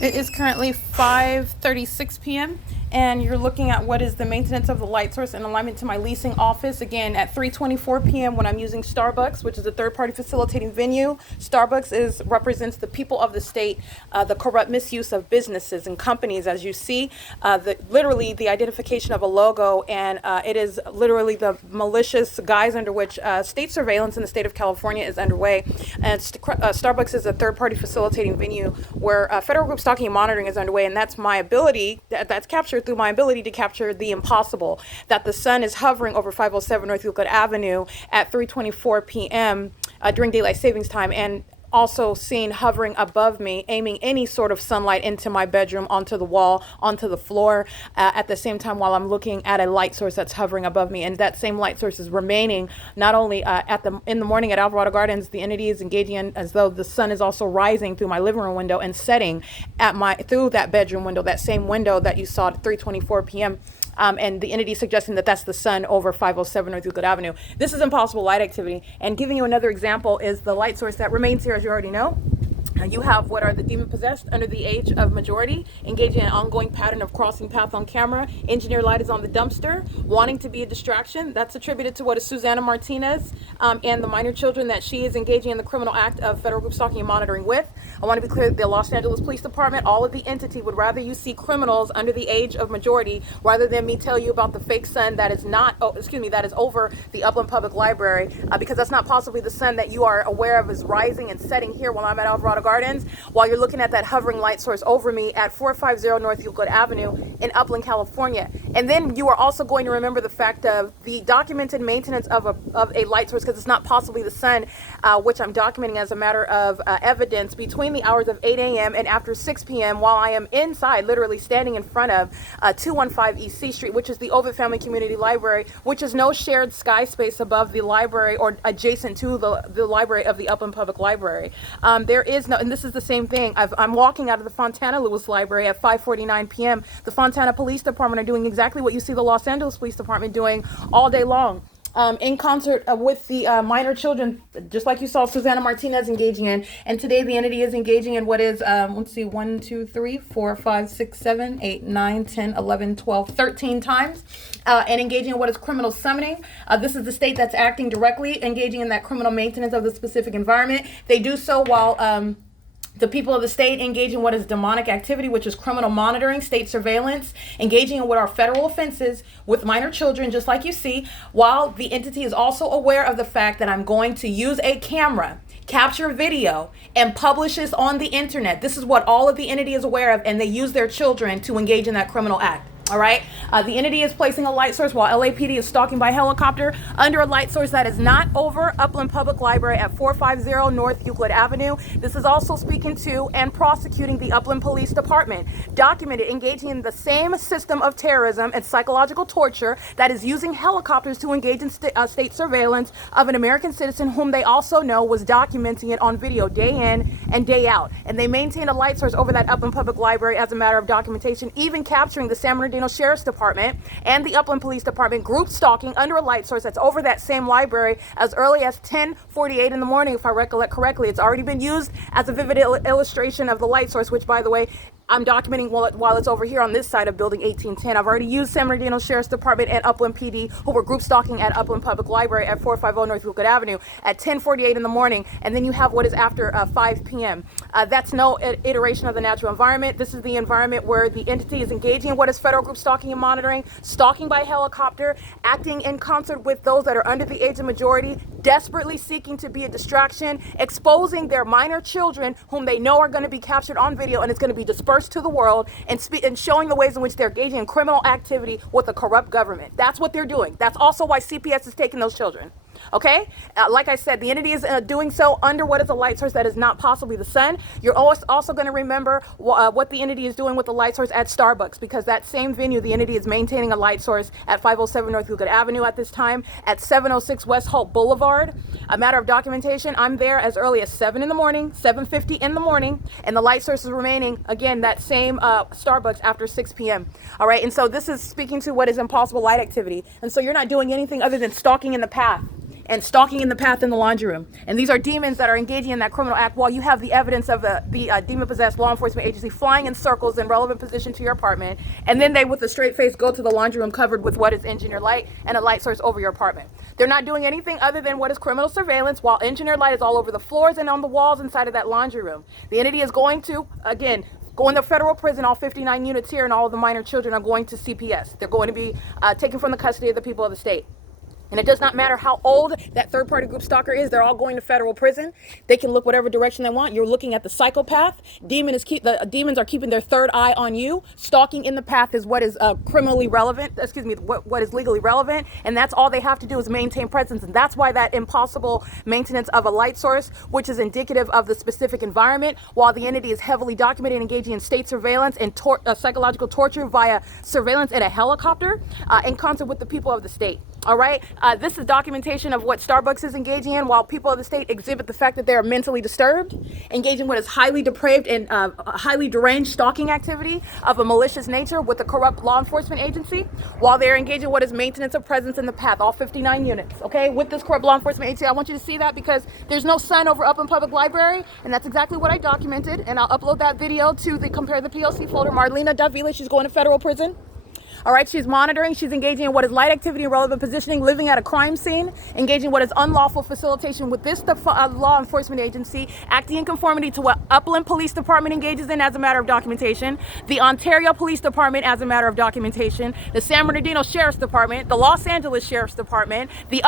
It is currently 5:36 p.m. and you're looking at what is the maintenance of the light source in alignment to my leasing office. Again, at 3:24 p.m. when I'm using Starbucks, which is a third-party facilitating venue. Starbucks represents the people of the state, the corrupt misuse of businesses and companies, as you see, literally the identification of a logo, and it is literally the malicious guise under which state surveillance in the state of California is underway. And Starbucks is a third-party facilitating venue where federal group stalking and monitoring is underway, and that's my ability, that's captured through my ability to capture the impossible, that the sun is hovering over 507 North Euclid Avenue at 3:24 p.m. During daylight savings time, and also seen hovering above me, aiming any sort of sunlight into my bedroom, onto the wall, onto the floor, at the same time while I'm looking at a light source that's hovering above me. And that same light source is remaining not only in the morning at Alvarado Gardens. The entity is engaging in as though the sun is also rising through my living room window and setting through that bedroom window, that same window that you saw at 3:24 p.m. And the entity suggesting that that's the sun over 507 North Euclid Avenue. This is impossible light activity. And giving you another example is the light source that remains here, as you already know. You have what are the demon-possessed under the age of majority, engaging in an ongoing pattern of crossing path on camera. Engineer light is on the dumpster, wanting to be a distraction. That's attributed to what is Susanna Martinez and the minor children that she is engaging in the criminal act of federal group stalking and monitoring with. I want to be clear, the Los Angeles Police Department, all of the entity would rather you see criminals under the age of majority rather than me tell you about the fake sun that is that is over the Upland Public Library, because that's not possibly the sun that you are aware of is rising and setting here while I'm at Alvarado Gardens, while you're looking at that hovering light source over me at 450 North Euclid Avenue in Upland, California. And then you are also going to remember the fact of the documented maintenance of a light source, because it's not possibly the sun, which I'm documenting as a matter of evidence, between the hours of 8 a.m. and after 6 p.m. while I am inside, literally standing in front of 215 East C Street, which is the Ovid Family Community Library, which is no shared sky space above the library or adjacent to the library of the Upland Public Library. There is no, and this is the same thing. I'm walking out of the Fontana Lewis Library at 5:49 p.m. The Fontana Police Department are doing exactly what you see the Los Angeles Police Department doing all day long. In concert with the minor children, just like you saw Susanna Martinez engaging in. And today the entity is engaging in what is, let's see, 1, 2, 3, 4, 5, 6, 7, 8, 9, 10, 11, 12, 13 times, and engaging in what is criminal summoning. This is the state that's acting directly, engaging in that criminal maintenance of the specific environment. They do so while the people of the state engage in what is demonic activity, which is criminal monitoring, state surveillance, engaging in what are federal offenses with minor children, just like you see, while the entity is also aware of the fact that I'm going to use a camera, capture video, and publish this on the internet. This is what all of the entity is aware of, and they use their children to engage in that criminal act. All right. The entity is placing a light source while LAPD is stalking by helicopter under a light source that is not over Upland Public Library at 450 North Euclid Avenue. This is also speaking to and prosecuting the Upland Police Department, documented engaging in the same system of terrorism and psychological torture that is using helicopters to engage in state surveillance of an American citizen whom they also know was documenting it on video day in and day out. And they maintain a light source over that Upland Public Library as a matter of documentation, even capturing the San Bernardino Sheriff's Department and the Upland Police Department group stalking under a light source that's over that same library as early as 10:48 in the morning, if I recollect correctly. It's already been used as a vivid illustration of the light source, which, by the way, I'm documenting while it's over here on this side of building 1810. I've already used San Bernardino Sheriff's Department and Upland PD, who were group stalking at Upland Public Library at 450 North Euclid Avenue at 10:48 in the morning. And then you have what is after 5 p.m. That's no iteration of the natural environment. This is the environment where the entity is engaging in what is federal group stalking and monitoring, stalking by helicopter, acting in concert with those that are under the age of majority, desperately seeking to be a distraction, exposing their minor children whom they know are going to be captured on video, and it's going to be dispersed to the world, and showing the ways in which they're engaging in criminal activity with a corrupt government. That's what they're doing. That's also why CPS is taking those children. Okay, like I said, the entity is doing so under what is a light source that is not possibly the sun. You're also going to remember what the entity is doing with the light source at Starbucks, because that same venue, the entity is maintaining a light source at 507 North Euclid Avenue at this time, at 706 West Holt Boulevard. A matter of documentation, I'm there as early as 7 in the morning, 7:50 in the morning, and the light source is remaining, again, that same Starbucks after 6 p.m. All right, and so this is speaking to what is impossible light activity. And so you're not doing anything other than stalking in the path and stalking in the path in the laundry room. And these are demons that are engaging in that criminal act while you have the evidence of the demon-possessed law enforcement agency flying in circles in relevant position to your apartment. And then they, with a straight face, go to the laundry room covered with what is engineered light and a light source over your apartment. They're not doing anything other than what is criminal surveillance while engineered light is all over the floors and on the walls inside of that laundry room. The entity is going to, again, go in the federal prison. All 59 units here and all of the minor children are going to CPS. They're going to be taken from the custody of the people of the state. And it does not matter how old that third-party group stalker is. They're all going to federal prison. They can look whatever direction they want. You're looking at the psychopath. The demons are keeping their third eye on you. Stalking in the path is what is criminally relevant. What is legally relevant. And that's all they have to do is maintain presence. And that's why that impossible maintenance of a light source, which is indicative of the specific environment, while the entity is heavily documented engaging in state surveillance and psychological torture via surveillance in a helicopter in concert with the people of the state. All right. This is documentation of what Starbucks is engaging in while people of the state exhibit the fact that they are mentally disturbed, engaging what is highly depraved and highly deranged stalking activity of a malicious nature with a corrupt law enforcement agency while they're engaging what is maintenance of presence in the path, all 59 units. Okay. With this corrupt law enforcement agency, I want you to see that because there's no sun over Upland Public Library. And that's exactly what I documented. And I'll upload that video to the Compare the P.O.C. folder. Marlena Davila, she's going to federal prison. All right, she's monitoring, she's engaging in what is light activity and relevant positioning, living at a crime scene, engaging in what is unlawful facilitation with this law enforcement agency, acting in conformity to what Upland Police Department engages in as a matter of documentation, the Ontario Police Department as a matter of documentation, the San Bernardino Sheriff's Department, the Los Angeles Sheriff's Department, the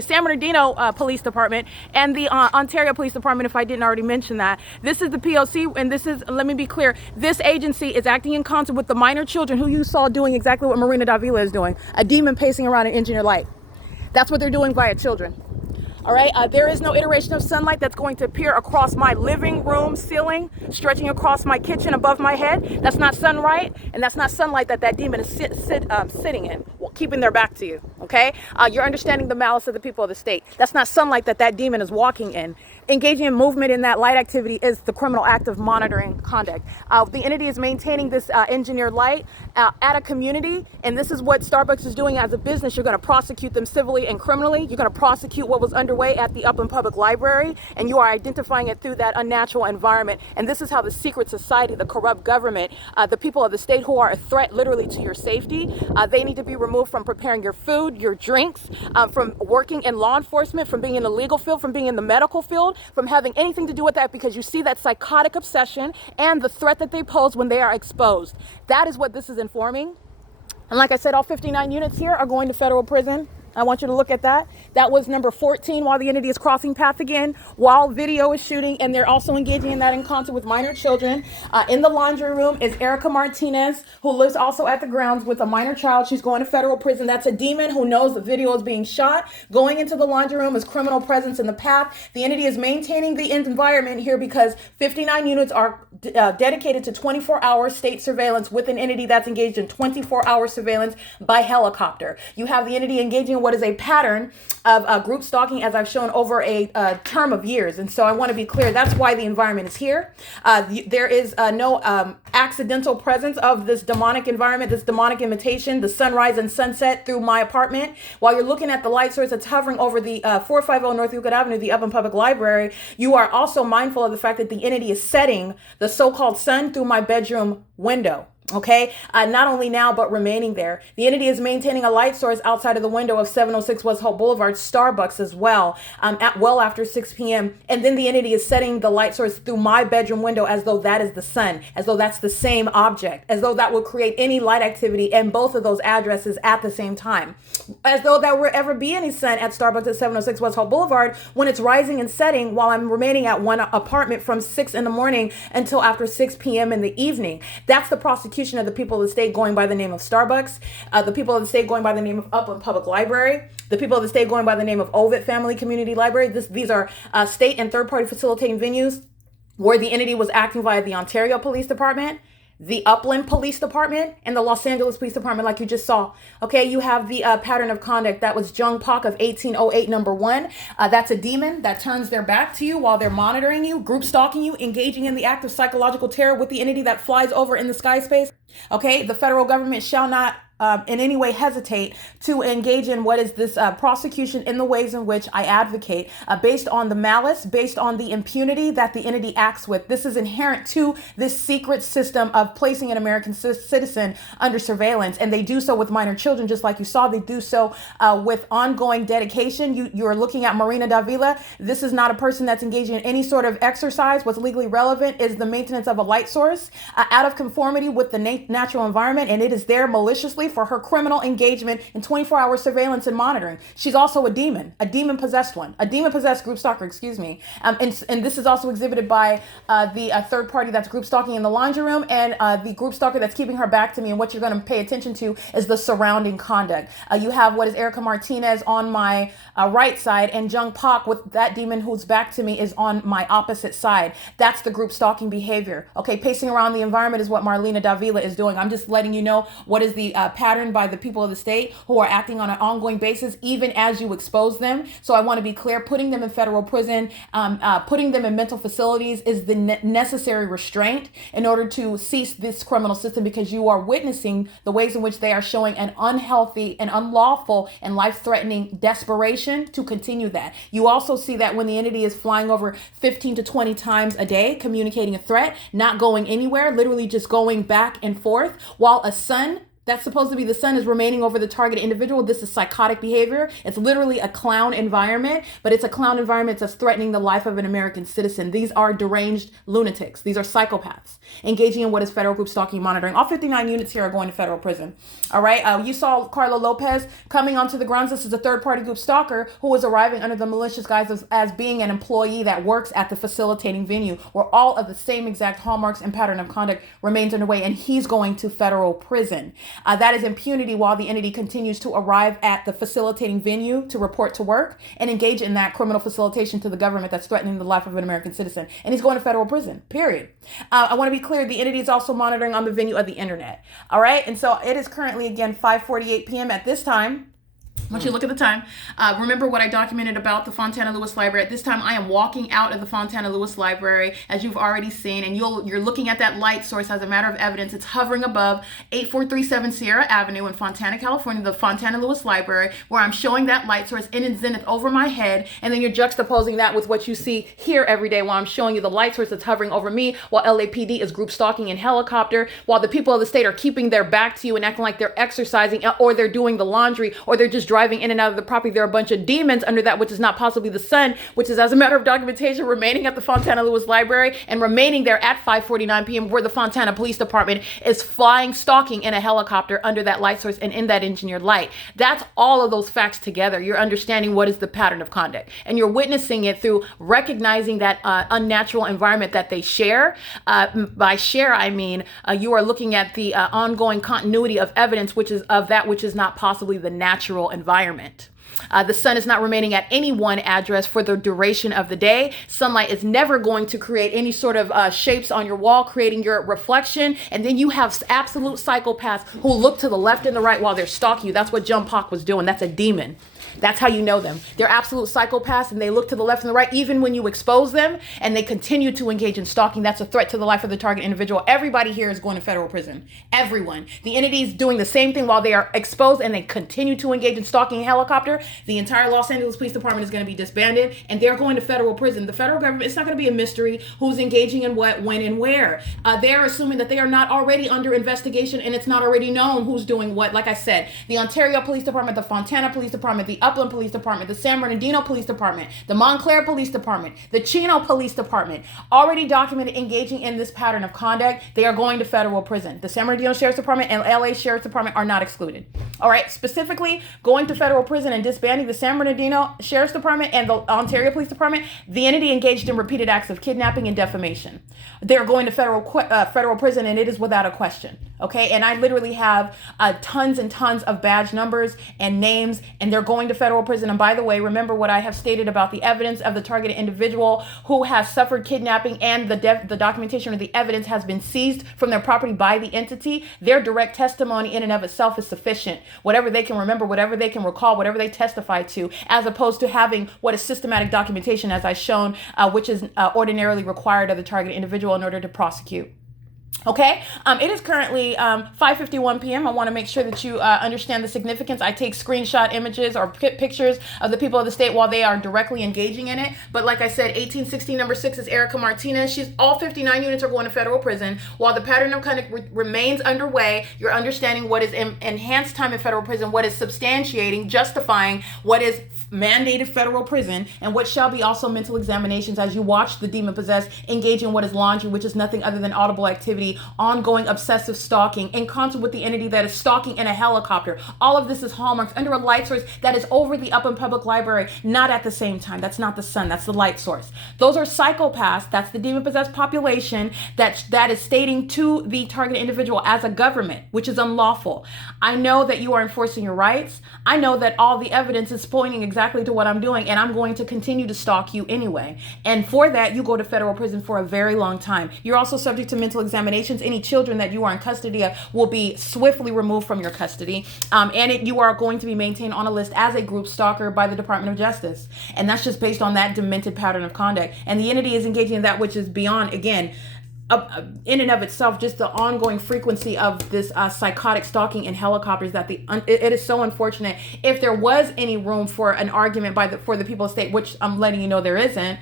San Bernardino Police Department and the Ontario Police Department, if I didn't already mention that. This is the P.O.C. and this is, let me be clear, this agency is acting in concert with the minor children who you saw doing exactly what Marina Davila is doing, a demon pacing around in engineered light. That's what they're doing via children. All right, there is no iteration of sunlight that's going to appear across my living room ceiling, stretching across my kitchen above my head. That's not sunlight, and that's not sunlight that demon is sitting in, keeping their back to you, okay? You're understanding the malice of the people of the state. That's not sunlight that demon is walking in. Engaging in movement in that light activity is the criminal act of monitoring conduct. The entity is maintaining this engineered light at a community, and this is what Starbucks is doing as a business. You're going to prosecute them civilly and criminally. You're going to prosecute what was underway at the Upland Public Library, and you are identifying it through that unnatural environment. And this is how the secret society, the corrupt government, the people of the state who are a threat literally to your safety, they need to be removed from preparing your food, your drinks, from working in law enforcement, from being in the legal field, from being in the medical field, from having anything to do with that, because you see that psychotic obsession and the threat that they pose when they are exposed. That is what this is informing. And like I said, all 59 units here are going to federal prison. I want you to look at that. That was number 14 while the entity is crossing path again, while video is shooting, and they're also engaging in that in concert with minor children. In the laundry room is Erica Martinez, who lives also at the grounds with a minor child. She's going to federal prison. That's a demon who knows the video is being shot. Going into the laundry room is criminal presence in the path. The entity is maintaining the environment here because 59 units are dedicated to 24-hour state surveillance with an entity that's engaged in 24-hour surveillance by helicopter. You have the entity engaging in what is a pattern of group stalking, as I've shown over a term of years. And so I want to be clear, that's why the environment is here. There is no accidental presence of this demonic environment, this demonic imitation, the sunrise and sunset through my apartment. While you're looking at the light source that's hovering over the 450 North Euclid Avenue, the Upland Public Library, you are also mindful of the fact that the entity is setting the so-called sun through my bedroom window. Okay, not only now, but remaining there. The entity is maintaining a light source outside of the window of 706 West Hope Boulevard, Starbucks as well, at well after 6 p.m. And then the entity is setting the light source through my bedroom window as though that is the sun, as though that's the same object, as though that would create any light activity in both of those addresses at the same time. As though there would ever be any sun at Starbucks at 706 West Hope Boulevard when it's rising and setting while I'm remaining at one apartment from 6 in the morning until after 6 p.m. in the evening. That's the prosecution of the people of the state going by the name of Starbucks, the people of the state going by the name of Upland Public Library, the people of the state going by the name of Ovid Family Community Library. These are state and third-party facilitating venues where the entity was acting via the Ontario Police Department, the Upland Police Department, and the Los Angeles Police Department, like you just saw. Okay, you have the pattern of conduct. That was Jung Pak of 1808, number 1. That's a demon that turns their back to you while they're monitoring you, group stalking you, engaging in the act of psychological terror with the entity that flies over in the sky space. Okay, the federal government shall not in any way hesitate to engage in what is this prosecution in the ways in which I advocate, based on the malice, based on the impunity that the entity acts with. This is inherent to this secret system of placing an American citizen under surveillance, and they do so with minor children, just like you saw. They do so with ongoing dedication. You're looking at Marina Davila. This is not a person that's engaging in any sort of exercise. What's legally relevant is the maintenance of a light source out of conformity with the natural environment, and it is there maliciously for her criminal engagement in 24-hour surveillance and monitoring. She's also a demon-possessed one, a demon-possessed group stalker, excuse me. And this is also exhibited by the third party that's group stalking in the laundry room, and the group stalker that's keeping her back to me. And what you're going to pay attention to is the surrounding conduct. You have what is Erica Martinez on my right side, and Jung Pak with that demon who's back to me is on my opposite side. That's the group stalking behavior. Okay, pacing around the environment is what Marlena Davila is doing. I'm just letting you know what is the pattern by the people of the state who are acting on an ongoing basis, even as you expose them. So I want to be clear, putting them in federal prison, putting them in mental facilities is the necessary restraint in order to cease this criminal system, because you are witnessing the ways in which they are showing an unhealthy and unlawful and life-threatening desperation to continue that. You also see that when the entity is flying over 15 to 20 times a day, communicating a threat, not going anywhere, literally just going back and forth, while a sun that's supposed to be the sun is remaining over the target individual. This is psychotic behavior. It's literally a clown environment, but it's a clown environment that's threatening the life of an American citizen. These are deranged lunatics. These are psychopaths engaging in what is federal group stalking monitoring. All 59 units here are going to federal prison. All right. You saw Carla Lopez coming onto the grounds. This is a third party group stalker who was arriving under the malicious guise as being an employee that works at the facilitating venue, where all of the same exact hallmarks and pattern of conduct remains underway, and he's going to federal prison. That is impunity while the entity continues to arrive at the facilitating venue to report to work and engage in that criminal facilitation to the government that's threatening the life of an American citizen. And he's going to federal prison, period. I want to be clear, the entity is also monitoring on the venue of the internet. All right. And so it is currently, again, 5:48 p.m. at this time. Once you look at the time, remember what I documented about the Fontana Lewis Library. At this time, I am walking out of the Fontana Lewis Library, as you've already seen, and you're looking at that light source as a matter of evidence. It's hovering above 8437 Sierra Avenue in Fontana, California, the Fontana Lewis Library, where I'm showing that light source in its zenith over my head, and then you're juxtaposing that with what you see here every day while I'm showing you the light source that's hovering over me, while LAPD is group stalking in helicopter, while the people of the state are keeping their back to you and acting like they're exercising, or they're doing the laundry, or they're just driving in and out of the property. There are a bunch of demons under that, which is not possibly the sun, which is, as a matter of documentation, remaining at the Fontana Lewis Library and remaining there at 5:49 p.m., where the Fontana Police Department is flying, stalking in a helicopter under that light source and in that engineered light. That's all of those facts together. You're understanding what is the pattern of conduct, and you're witnessing it through recognizing that unnatural environment that they share. By share, I mean you are looking at the ongoing continuity of evidence, which is of that which is not possibly the natural environment. The sun is not remaining at any one address for the duration of the day. Sunlight is never going to create any sort of shapes on your wall, creating your reflection. And then you have absolute psychopaths who look to the left and the right while they're stalking you. That's what Jung Pak was doing. That's a demon. That's how you know them. They're absolute psychopaths, and they look to the left and the right, even when you expose them, and they continue to engage in stalking. That's a threat to the life of the target individual. Everybody here is going to federal prison. Everyone. The entity is doing the same thing while they are exposed, and they continue to engage in stalking in helicopter. The entire Los Angeles Police Department is going to be disbanded, and they're going to federal prison. The federal government, it's not going to be a mystery who's engaging in what, when, and where. They're assuming that they are not already under investigation, and it's not already known who's doing what. Like I said, the Ontario Police Department, the Fontana Police Department, the Upland Police Department, the San Bernardino Police Department, the Montclair Police Department, the Chino Police Department, already documented engaging in this pattern of conduct. They are going to federal prison. The San Bernardino Sheriff's Department and LA Sheriff's Department are not excluded. All right, specifically going to federal prison and disbanding the San Bernardino Sheriff's Department and the Ontario Police Department, the entity engaged in repeated acts of kidnapping and defamation. They're going to federal prison, and it is without a question. Okay, and I literally have tons and tons of badge numbers and names, and they're going to federal prison. And by the way, remember what I have stated about the evidence of the targeted individual who has suffered kidnapping, and the documentation or the evidence has been seized from their property by the entity. Their direct testimony in and of itself is sufficient. Whatever they can remember, whatever they can recall, whatever they testify to, as opposed to having what is systematic documentation, as I've shown, which is ordinarily required of the targeted individual in order to prosecute. Okay, it is currently 5:51 p.m. I want to make sure that you understand the significance. I take screenshot images or pictures of the people of the state while they are directly engaging in it. But like I said, 1816 number 6 is Erica Martinez. She's all 59 units are going to federal prison. While the pattern of conduct remains underway, you're understanding what is enhanced time in federal prison, what is substantiating, justifying what is mandated federal prison, and what shall be also mental examinations as you watch the demon possessed engage in what is laundry, which is nothing other than audible activity, ongoing obsessive stalking in concert with the entity that is stalking in a helicopter. All of this is hallmarks under a light source that is over the Upland Public Library, not at the same time. That's not the sun, that's the light source. Those are psychopaths. That's the demon possessed population that is stating to the targeted individual as a government, which is unlawful. I know that you are enforcing your rights. I know that all the evidence is pointing exactly to what I'm doing, and I'm going to continue to stalk you anyway. And for that, you go to federal prison for a very long time. You're also subject to mental examinations. Any children that you are in custody of will be swiftly removed from your custody. You are going to be maintained on a list as a group stalker by the Department of Justice. And that's just based on that demented pattern of conduct. And the entity is engaging in that which is beyond, again, in and of itself, just the ongoing frequency of this psychotic stalking in helicopters, that it is so unfortunate. If there was any room for an argument for the people of state, which I'm letting you know there isn't,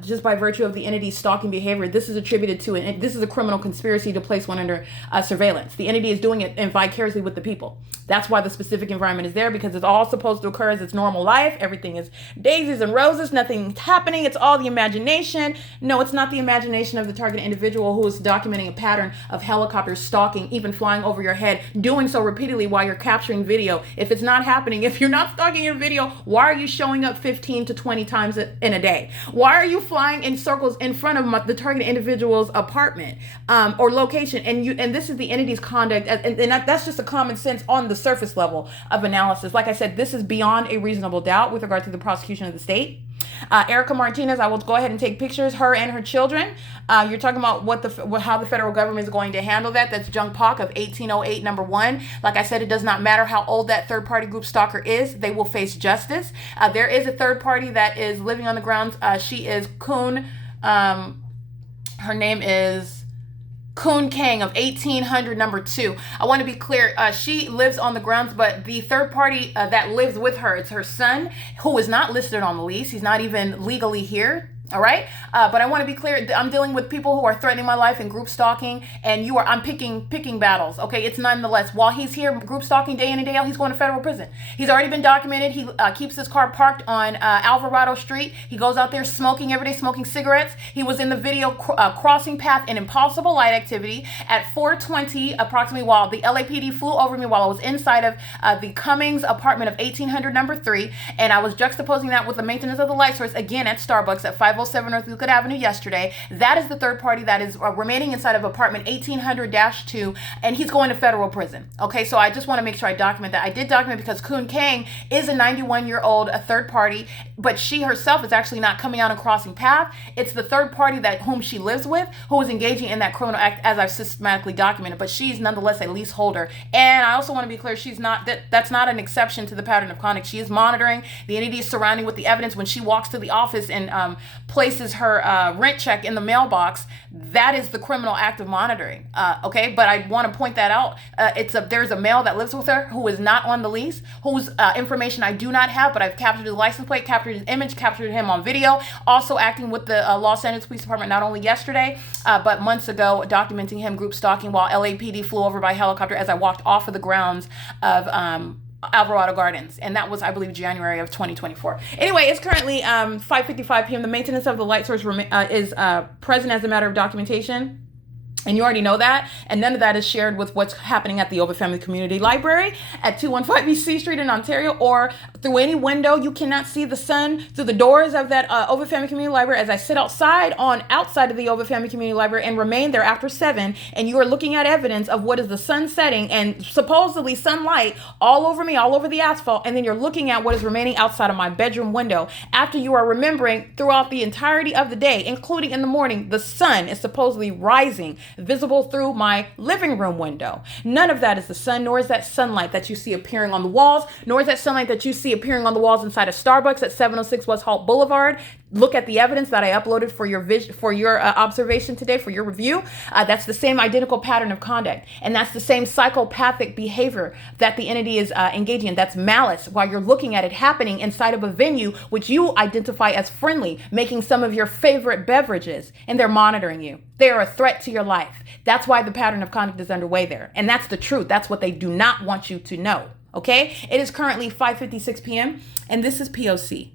just by virtue of the entity's stalking behavior, this is attributed to it. And this is a criminal conspiracy to place one under surveillance. The entity is doing it vicariously with the people. That's why the specific environment is there, because it's all supposed to occur as its normal life. Everything is daisies and roses. Nothing's happening. It's all the imagination. No, it's not the imagination of the targeted individual who is documenting a pattern of helicopters stalking, even flying over your head, doing so repeatedly while you're capturing video. If it's not happening, if you're not stalking your video, why are you showing up 15 to 20 times in a day? Why are you flying in circles in front of the targeted individual's apartment or location? And this is the entity's conduct, and that's just a common sense on the surface level of analysis. Like I said, this is beyond a reasonable doubt with regard to the prosecution of the state. Erica Martinez, I will go ahead and take pictures, her and her children. You're talking about how the federal government is going to handle that. That's Jung Pak of 1808, number 1. Like I said, it does not matter how old that third-party group stalker is. They will face justice. There is a third party that is living on the grounds. She is Kun. Her name is Kun Kang of 1800, number 2. I want to be clear. She lives on the grounds, but the third party that lives with her, it's her son, who is not listed on the lease. He's not even legally here. All right. But I want to be clear. I'm dealing with people who are threatening my life and group stalking, and I'm picking battles. Okay. It's nonetheless, while he's here group stalking day in and day out, he's going to federal prison. He's already been documented. He keeps his car parked on Alvarado Street. He goes out there smoking every day, smoking cigarettes. He was in the video crossing path in impossible light activity at 4:20 approximately, while the LAPD flew over me while I was inside of the Cummings apartment of 1800 number 3. And I was juxtaposing that with the maintenance of the light source again at Starbucks at 507 North Euclid Avenue yesterday. That is the third party that is remaining inside of apartment 1800-2, and he's going to federal prison. Okay, so I just want to make sure I document that. I did document because Kun Kang is a 91-year-old, a third party, but she herself is actually not coming out and crossing path. It's the third party whom she lives with who is engaging in that criminal act, as I've systematically documented, but she's nonetheless a leaseholder. And I also want to be clear, that's not an exception to the pattern of conduct. She is monitoring the entities surrounding with the evidence. When she walks to the office and places her rent check in the mailbox, that is the criminal act of monitoring. Okay, but I want to point that out. There's a male that lives with her who is not on the lease, whose information I do not have, but I've captured his license plate, captured his image, captured him on video, also acting with the Los Angeles Police Department not only yesterday, but months ago, documenting him group stalking while LAPD flew over by helicopter as I walked off of the grounds of Alvarado Gardens, and that was, I believe, January of 2024. Anyway, it's currently 5:55 p.m. The maintenance of the light source is present as a matter of documentation. And you already know that. And none of that is shared with what's happening at the Ovid Family Community Library at 215 BC Street in Ontario, or through any window. You cannot see the sun through the doors of that Ovid Family Community Library as I sit outside of the Ovid Family Community Library and remain there after 7. And you are looking at evidence of what is the sun setting and supposedly sunlight all over me, all over the asphalt. And then you're looking at what is remaining outside of my bedroom window after you are remembering throughout the entirety of the day, including in the morning, the sun is supposedly rising visible through my living room window. None of that is the sun, nor is that sunlight that you see appearing on the walls, nor is that sunlight that you see appearing on the walls inside a Starbucks at 706 West Holt Boulevard. Look at the evidence that I uploaded for your observation today, for your review. That's the same identical pattern of conduct. And that's the same psychopathic behavior that the entity is engaging in. That's malice while you're looking at it happening inside of a venue, which you identify as friendly, making some of your favorite beverages, and they're monitoring you. They are a threat to your life. That's why the pattern of conduct is underway there. And that's the truth. That's what they do not want you to know. Okay? It is currently 5:56 p.m. and this is P.O.C.